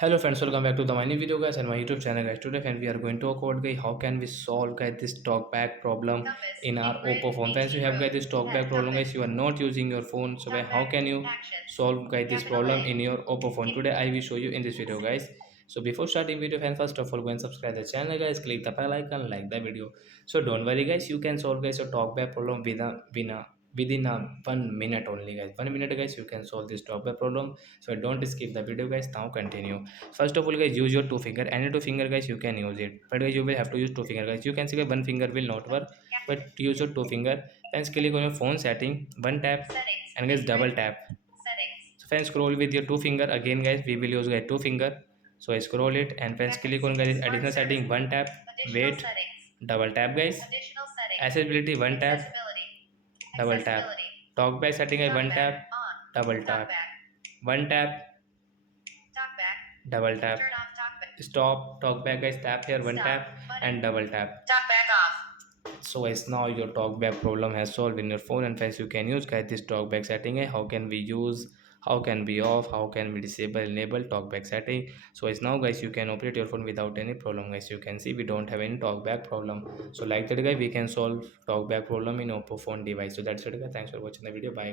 Hello friends, welcome back to the my new video guys and my YouTube channel guys. Today friends we are going to talk about guys how can we solve guys this talkback problem Compass, in our inward, Oppo phone. Friends, you 18 have guys road. this talkback Head problem compass. guys, you are not using your phone, so guys, how Talkback, can you actions. solve guys this Capital problem A. in your Oppo phone? Hit Today I will show you in this video guys. So before starting video friends, first of all go and subscribe the channel guys, click the bell icon, like the video. So don't worry guys, you can solve guys your talkback problem within a 1 minute only guys. 1 minute guys you can solve this talkback problem. So don't skip the video guys. Now continue. First of all guys, use your two finger. Any two finger guys you can use it, but guys you will have to use two finger guys. You can see that one finger will not work, but use your two finger. Then click on your phone setting, one tap, Settings. and guys double tap. Settings. So friends, scroll with your two finger again guys, we will use guys two finger. So I scroll it and friends click on guys Smart additional setting, service. one tap, Additional wait, settings. double tap guys. Additional settings. Accessibility, one tap, Accessibility. double tap. Accessibility. Talkback setting I one Talkback. tap, On. double tap, Talkback. one tap, Talkback. double tap. Turn off talkback. Stop talkback guys, tap here one Stop. tap Button. and double tap. Talkback off. So as now your talkback problem has solved in your phone, and friends you can use guys this talkback setting. How can we use, how can we off, how can we disable enable talkback setting? So as now guys you can operate your phone without any problem guys. You can see we don't have any talkback problem. So like that guys we can solve talkback problem in Oppo phone device. So that's it guys, thanks for watching the video, bye.